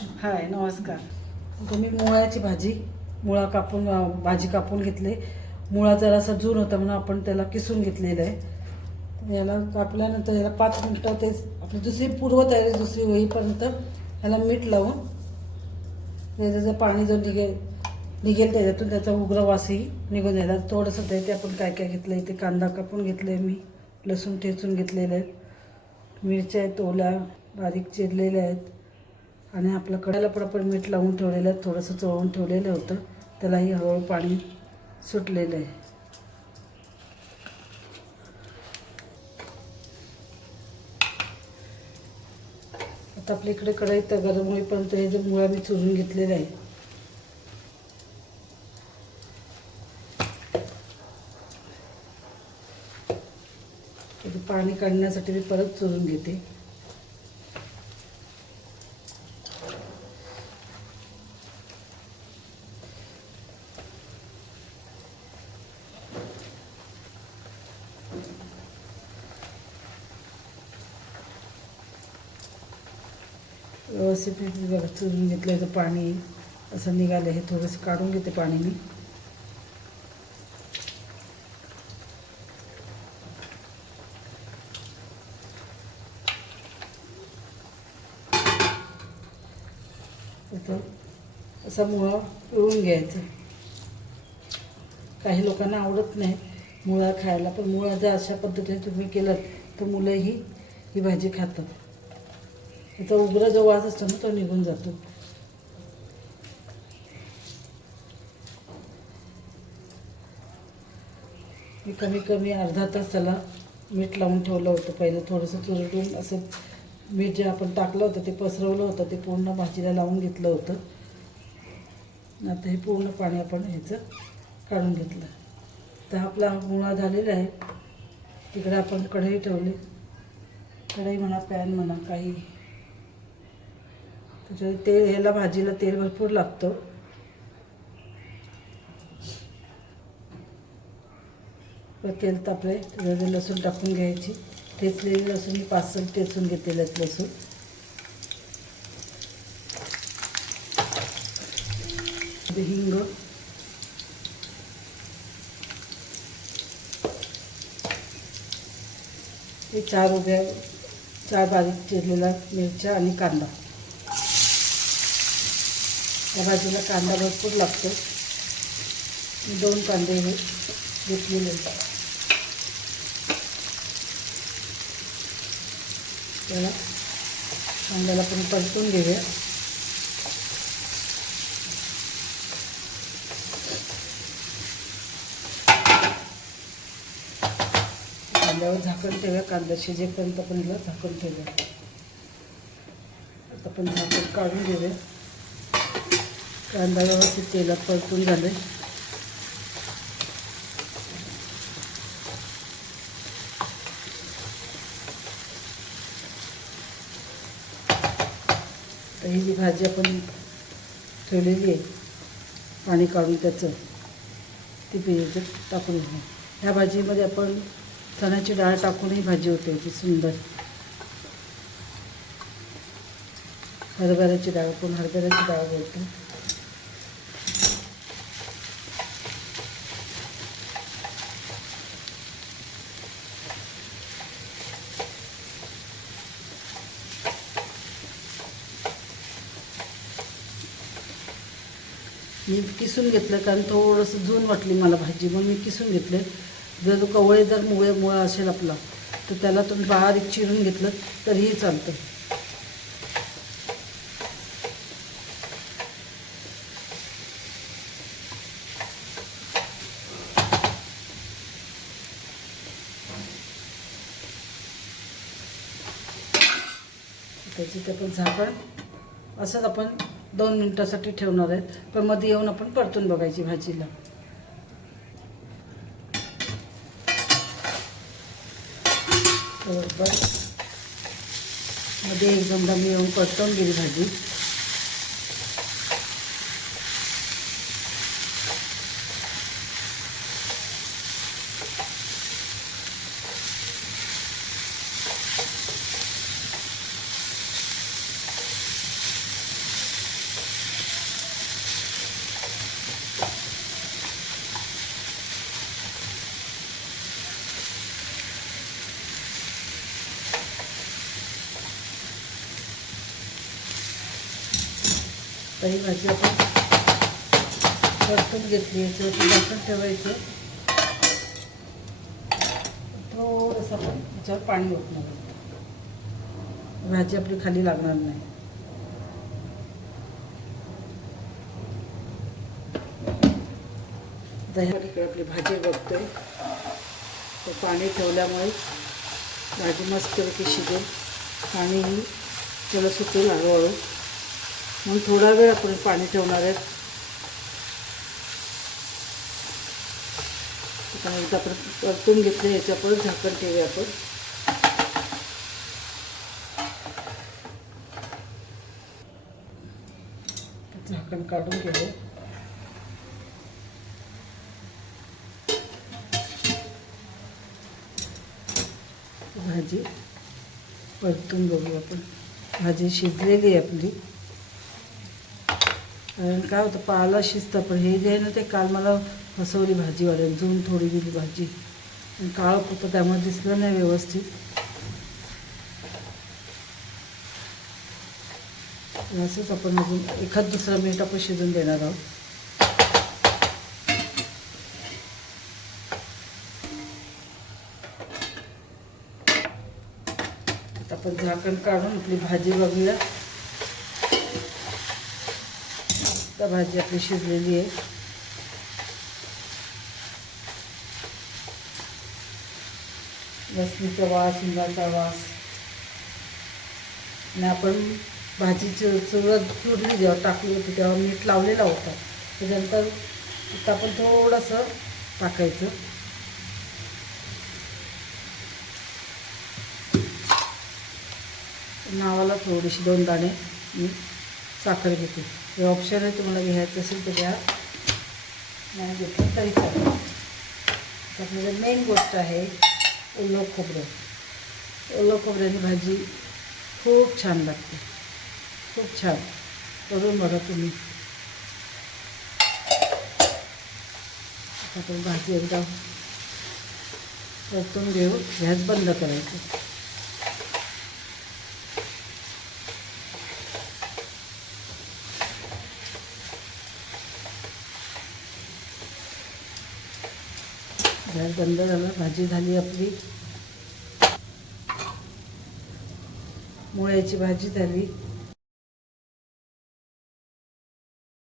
हाय नमस्कार. आता मी भाजी मुळा कापून भाजी कापून घेतली. मुळा जरासा जून होता म्हणून आपण त्याला किसून घेतलेलं आहे. याला कापल्यानंतर याला पाच मिनटं ते आपली दुसरी पूर्वतयारी दुसरी होईपर्यंत ह्याला मीठ लावून त्याचं पाणी जो निघेल निघेल त्याच्यातून त्याचा उग्र वासही निघून जायला थोडंसं ते ते आपण काय काय घेतलं इथे कांदा कापून घेतलं आहे मी. लसूण ठेचून घेतलेलं आहे. मिरच्या आहेत ओल्या बारीक चिरलेल्या आहेत. आणि आपलं कड्याला पण आपण मीठ लावून ठेवलेलं आहे थोडंसं चोळून ठेवलेलं होतं. त्यालाही हळूहळू पाणी सुटलेलं आहे. आता आपल्या इकडे कढाई तर गरम होईपर्यंत हे जे मुळा मी चुरून घेतलेलं आहे. पाणी काढण्यासाठी मी परत चुरून घेते. व्यवस्थित चुरून घेतलं तर पाणी. असं निघालं हे थोडंसं काढून घेते पाणी मी. आता असा मुळा पिळून घ्यायचा. काही लोकांना आवडत नाही मुळा खायला पण मुळा जर अशा पद्धतीने तुम्ही केलं तर मुलंही ही भाजी खातात. त्याचा उग्र जो वास असतो ना तो निघून जातो. मी कमी कमी अर्धा तास त्याला मीठ लावून ठेवलं होतं. पहिलं थोडंसं चुरटून असं मीठ जे आपण टाकलं होतं ते पसरवलं होतं ते पूर्ण भाजीला लावून घेतलं होतं. आता हे पूर्ण पाणी आपण ह्याचं काढून घेतलं. तर आपला मुळा झालेला आहे. तिकडे आपण कढई ठेवली. कढई म्हणा पॅन म्हणा काही त्याच्यात तेल ह्याला भाजीला तेल भरपूर लागतं. तर तेल तापले त्याच्यात लसूण टाकून घ्यायची. ठेचलेली लसूण मी पाच सहा ठेचून घेतलेलं आहेत लसूण. हिंग. हे चार उभ्या चार बारीक चिरलेला मिरच्या आणि कांदा. या भाजीला कांदा भरपूर लागतो. दोन कांदे हे घेतलेले त्याला कांद्याला पण परतून घेऊया. कांद्यावर झाकण ठेवूया. कांदा शिजेपर्यंत आपण हिला झाकण ठेवूया. आता आपण झाकण काढून घेऊया. कांदा व्यवस्थित तेलात परतून झाले तर ही जी भाजी आपण ठेवलेली आहे पाणी काढून त्याचं ती पिण्याचं टाकून घेऊ. ह्या भाजीमध्ये आपण चण्याची डाळ टाकूनही भाजी होते ती सुंदर. हरभऱ्याची डाळ आपण हरभऱ्याची डाळ बोलतो. मी किसून घेतलं कारण थोडंसं जून वाटली मला भाजी मग मी किसून घेतले. जर कवळे जर मुळे मुळा असेल आपला तर त्याला तुम्ही बारीक चिरून घेतलं तरीही चालतं. त्याची ते पण झाकण. असंच आपण दोन मिनटासाठी ठेवणार आहेत. पण मध्ये येऊन आपण परतून बघायची भाजीला. बरोबर. मध्ये एक दोनदा मी येऊन परतवून गेली भाजी. तर ही भाजी आपण परतून घेतली याच्यावरती झाकण ठेवायचं. थोडंसं आपण याच्यावर पाणी ओतणार भाजी आपली खाली लागणार नाही. आता ह्या इकडे आपली भाजी बघतोय. तर पाणी ठेवल्यामुळे भाजी मस्तपैकी शिजेल. पाणी त्याला सुटेल हळूहळू. म्हणून थोडा वेळ आपण पाणी ठेवणार आहे एकदा आपण परतून घेतलं याच्या परत झाकण ठेवूया आपण. झाकण काढून घेऊ. भाजी परतून बघू आपण. भाजी शिजलेली आहे आपली. कारण काय होतं पाला शिजतं. पण हे जे आहे ना ते काल मला फसवली भाजी वाढेल जून थोडी दिली भाजी. काळ काळं होतं त्यामुळे दिसलं नाही व्यवस्थित. असंच आपण अजून एखाद दुसरं मिनिट आपण शिजून देणार आहोत. आपण झाकण काढून आपली भाजी बघूया. आता भाजी आपली शिजलेली आहे. लसणीचा वास हिंगाचा वास. आणि आपण भाजीची चुरत चुरली जेव्हा टाकली होती तेव्हा मीठ लावलेला होता. त्याच्यानंतर आता आपण थोडंसं टाकायचं. नावाला थोडीशी दोन दाणे मी साखर घेते. हे ऑप्शन आहे तुम्हाला घ्यायचं असेल तर घ्या नाही घेतलं तरी चालेल त्यामध्ये मेन गोष्ट आहे ओलं खोबरं। ओलं खोबऱ्याची भाजी खूप छान लागते खूप छान। करून बघा तुम्ही भाजी एकदा परतून घेऊ गॅस बंद करायचं गॅस बंद झाला भाजी झाली आपली. मुळ्याची भाजी झाली.